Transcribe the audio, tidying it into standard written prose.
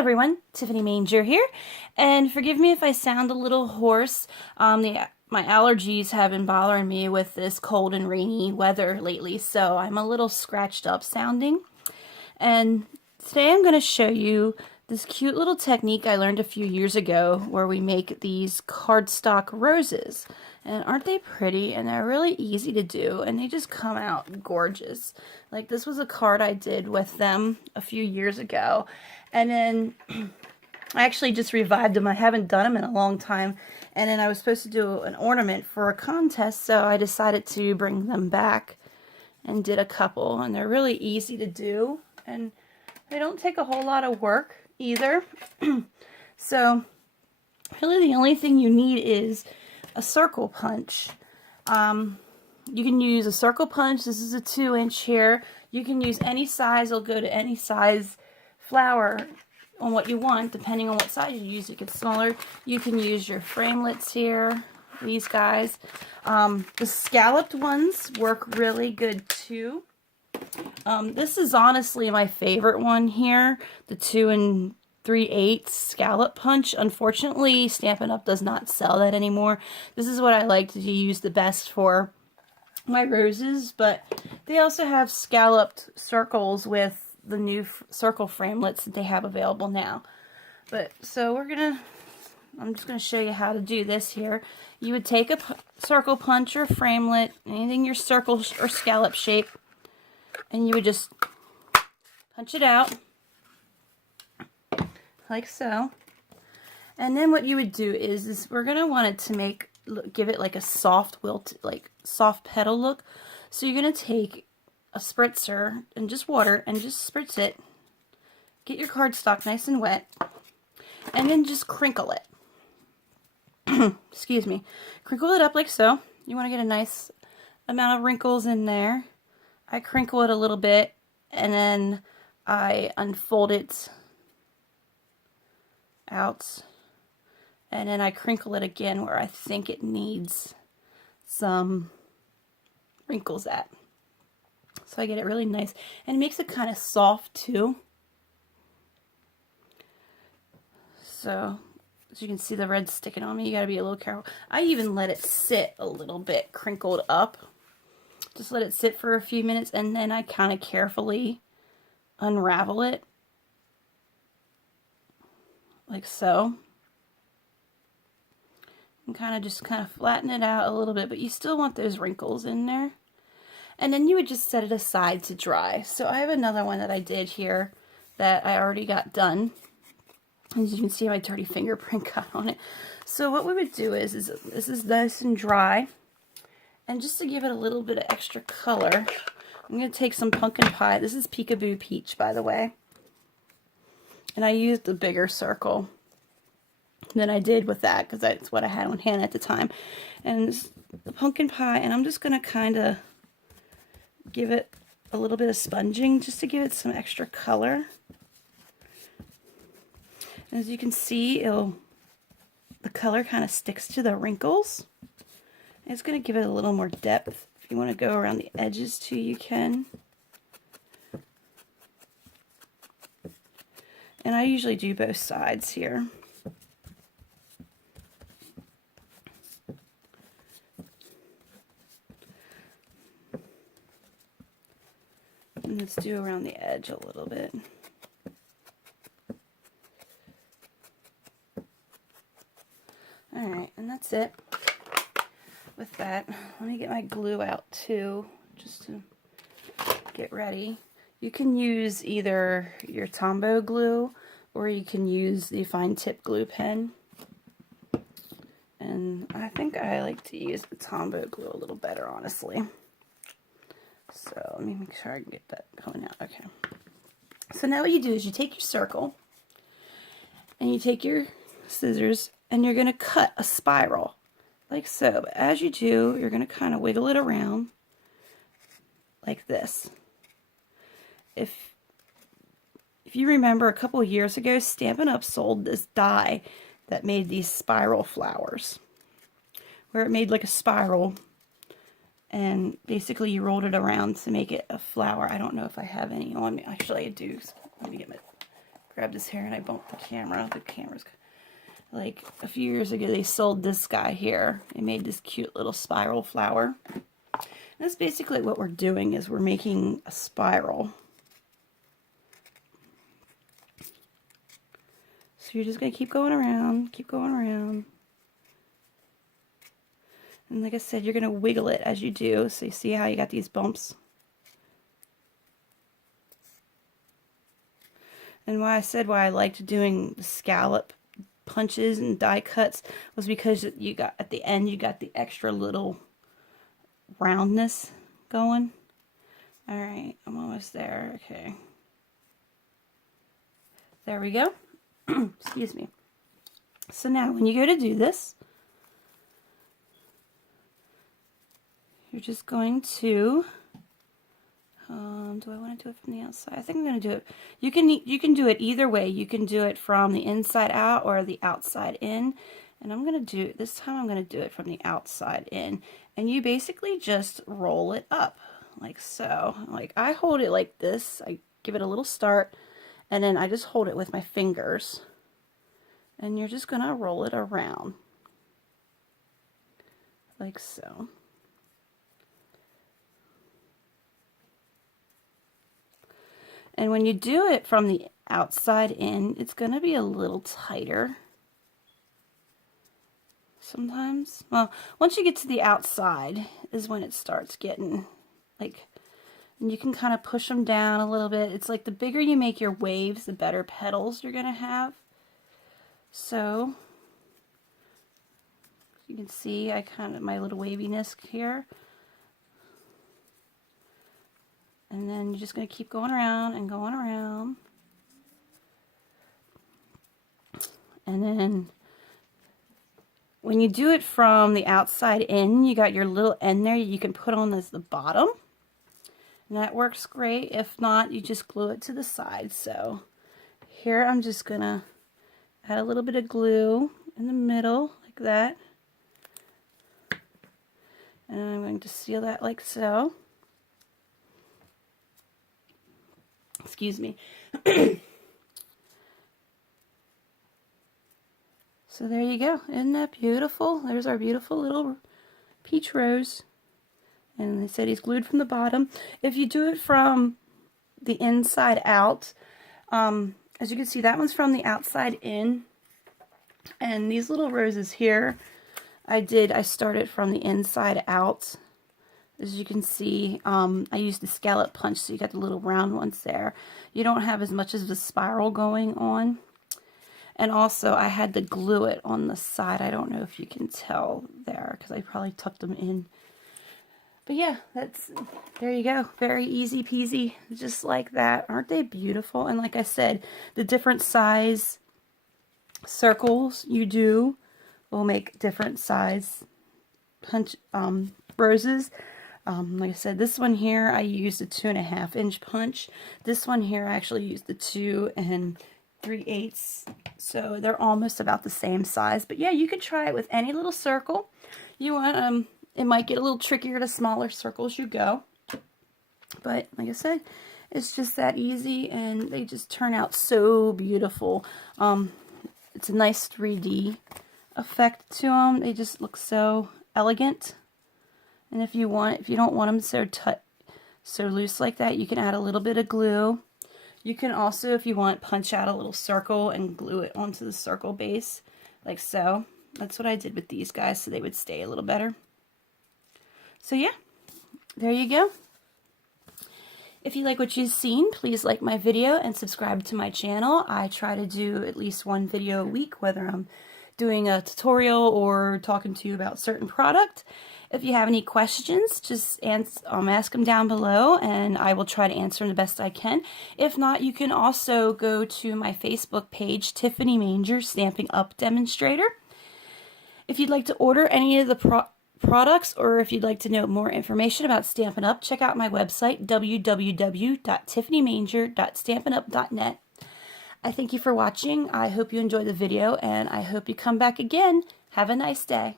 everyone, Tiffany Manger here, and forgive me if I sound a little hoarse. My allergies have been bothering me with this cold and rainy weather lately, so I'm a little scratched up sounding. And today I'm going to show you this cute little technique I learned a few years ago where we make these cardstock roses. And aren't they pretty? And they're really easy to do, and they just come out gorgeous. Like, this was a card I did with them a few years ago, and then I actually just revived them. I haven't done them in a long time, and then I was supposed to do an ornament for a contest, so I decided to bring them back and did a couple, and they're really easy to do, and they don't take a whole lot of work either. So really the only thing you need is a circle punch. You can use a circle punch. This is a 2-inch here. You can use any size. It'll go to any size flower on what you want, depending on what size you use. It gets smaller. You can use your framelits here, these guys. The scalloped ones work really good too. This is honestly my favorite one here, the 2 3/8 scallop punch. Unfortunately, Stampin' Up does not sell that anymore. This is what I like to use the best for my roses, but they also have scalloped circles with the new circle framelits that they have available now. But so I'm just gonna show you how to do this here. You would take a circle punch or framelit, anything your circle or scallop shape, and you would just punch it out like so. And then what you would do is we're gonna want it to give it like a soft wilt, like soft petal look. So you're gonna take a spritzer and just water and just spritz it. Get your cardstock nice and wet, and then just crinkle it. Excuse me. Crinkle it up like so. You want to get a nice amount of wrinkles in there. I crinkle it a little bit, and then I unfold it out, and then I crinkle it again where I think it needs some wrinkles at. So I get it really nice, and it makes it kind of soft too. So as you can see, the red's sticking on me. You gotta be a little careful. I even let it sit a little bit crinkled up. Just let it sit for a few minutes, and then I kind of carefully unravel it like so, and kind of flatten it out a little bit, but you still want those wrinkles in there. And then you would just set it aside to dry. So I have another one that I did here that I already got done. As you can see, my dirty fingerprint got on it. So what we would do is this is nice and dry, and just to give it a little bit of extra color, I'm going to take some pumpkin pie. This is Peekaboo Peach, by the way. And I used the bigger circle than I did with that, because that's what I had on hand at the time. And the pumpkin pie, and I'm just going to kind of give it a little bit of sponging just to give it some extra color. And as you can see, the color kind of sticks to the wrinkles. And it's going to give it a little more depth. If you want to go around the edges too, you can. And I usually do both sides here. And let's do around the edge a little bit. Alright, and that's it with that. Let me get my glue out too, just to get ready. You can use either your Tombow glue, or you can use the fine tip glue pen. And I think I like to use the Tombow glue a little better, honestly. So let me make sure I can get that coming out. Okay. So now what you do is you take your circle, and you take your scissors, and you're going to cut a spiral like so. But as you do, you're going to kind of wiggle it around like this. If you remember, a couple of years ago, Stampin' Up sold this die that made these spiral flowers, where it made like a spiral, and basically you rolled it around to make it a flower. I don't know if I have any on me. Actually, I do. So let me get my grab this hair and I bumped the camera. The camera's like a few years ago they sold this guy here. They made this cute little spiral flower. And that's basically what we're doing is we're making a spiral. So you're just going to keep going around, keep going around. And like I said, you're going to wiggle it as you do. So you see how you got these bumps? And why I liked doing the scallop punches and die cuts was because you got, at the end, you got the extra little roundness going. Alright, I'm almost there. Okay. There we go. Excuse me. So now when you go to do this, you're just going to do I want to do it from the outside? I think I'm going to do it. You can do it either way. You can do it from the inside out or the outside in. And I'm going to do, this time I'm going to do it from the outside in. And you basically just roll it up like so. Like I hold it like this. I give it a little start and then I just hold it with my fingers. And you're just going to roll it around like so. And when you do it from the outside in, it's going to be a little tighter sometimes. Well, once you get to the outside is when it starts getting like, and you can kind of push them down a little bit. It's like the bigger you make your waves, the better petals you're going to have. So you can see I kind of, my little waviness here. And then you're just going to keep going around and going around. And then when you do it from the outside in, you got your little end there you can put on as the bottom. And that works great. If not, you just glue it to the side. So here I'm just going to add a little bit of glue in the middle like that. And I'm going to seal that like so. Excuse me. So there you go. Isn't that beautiful? There's our beautiful little peach rose. And they said he's glued from the bottom. If you do it from the inside out, as you can see, that one's from the outside in. And these little roses here, I started from the inside out. As you can see, I used the scallop punch, so you got the little round ones there. You don't have as much as the spiral going on. And also, I had to glue it on the side. I don't know if you can tell there, because I probably tucked them in. But yeah, there you go. Very easy peasy, just like that. Aren't they beautiful? And like I said, the different size circles you do will make different size punch roses. Like I said, this one here, I used a 2.5 inch punch. This one here, I actually used the 2 3/8. So they're almost about the same size. But yeah, you could try it with any little circle. You want, it might get a little trickier to smaller circles you go. But like I said, it's just that easy and they just turn out so beautiful. It's a nice 3D effect to them. They just look so elegant. And if you don't want them so loose like that, you can add a little bit of glue. You can also, if you want, punch out a little circle and glue it onto the circle base, like so. That's what I did with these guys, so they would stay a little better. So yeah, there you go. If you like what you've seen, please like my video and subscribe to my channel. I try to do at least one video a week, whether I'm doing a tutorial or talking to you about a certain product. If you have any questions, just ask them down below and I will try to answer them the best I can. If not, you can also go to my Facebook page, Tiffany Manger Stampin' Up Demonstrator. If you'd like to order any of the products or if you'd like to know more information about Stampin' Up, check out my website, www.tiffanymanger.stampinup.net. I thank you for watching. I hope you enjoyed the video and I hope you come back again. Have a nice day.